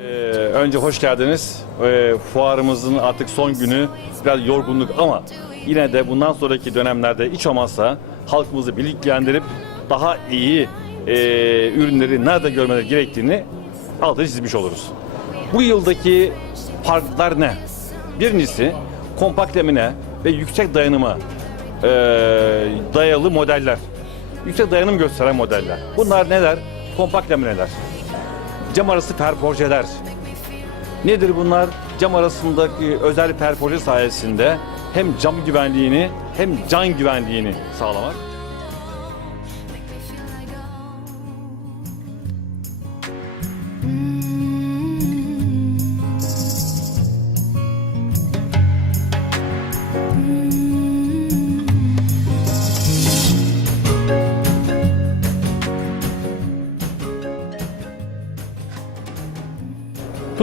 Ee, önce hoş geldiniz. Ee, fuarımızın artık son günü. Biraz yorgunluk ama yine de bundan sonraki dönemlerde hiç olmazsa halkımızı bilgilendirip daha iyi e, ürünleri nerede görmeleri gerektiğini altını çizmiş oluruz. Bu yıldaki farklar ne? Birincisi kompakt lemine ve yüksek dayanıma e, dayalı modeller. Yüksek dayanım gösteren modeller. Bunlar neler? Kompakt lamineler. Cam arası perforjeler, Nedir bunlar? Cam arasındaki özel perforje sayesinde hem cam güvenliğini hem can güvenliğini sağlamak.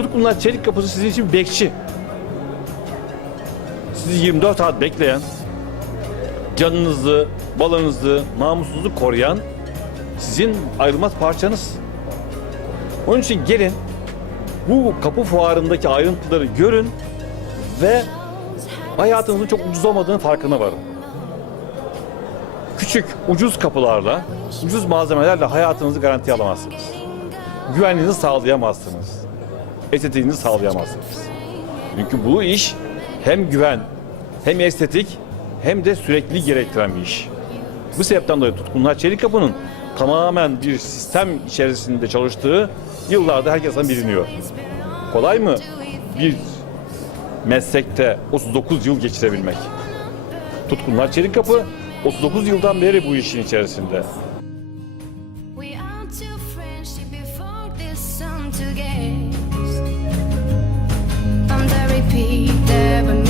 Tutkunlar çelik kapısı sizin için bekçi. Sizi 24 saat bekleyen, canınızı, balınızı, namusunuzu koruyan sizin ayrılmaz parçanız. Onun için gelin bu kapı fuarındaki ayrıntıları görün ve hayatınızın çok ucuz olmadığını farkına varın. Küçük, ucuz kapılarla, ucuz malzemelerle hayatınızı garantiye alamazsınız. Güvenliğinizi sağlayamazsınız estetiğinizi sağlayamazsınız. Çünkü bu iş hem güven, hem estetik, hem de sürekli gerektiren bir iş. Bu sebepten dolayı Tutkunlar Çelik Kapı'nın tamamen bir sistem içerisinde çalıştığı yıllarda herkesten biliniyor. Kolay mı bir meslekte 39 yıl geçirebilmek? Tutkunlar Çelik Kapı 39 yıldan beri bu işin içerisinde. We are two friendship before this sun to gaze. I'm the repeat, the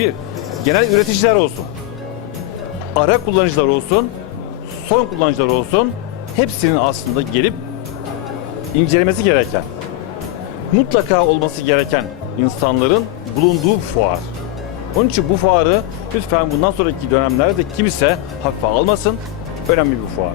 Bir, genel üreticiler olsun. Ara kullanıcılar olsun, son kullanıcılar olsun. Hepsinin aslında gelip incelemesi gereken, mutlaka olması gereken insanların bulunduğu bir fuar. Onun için bu fuarı lütfen bundan sonraki dönemlerde kimse hafife almasın. Önemli bir fuar.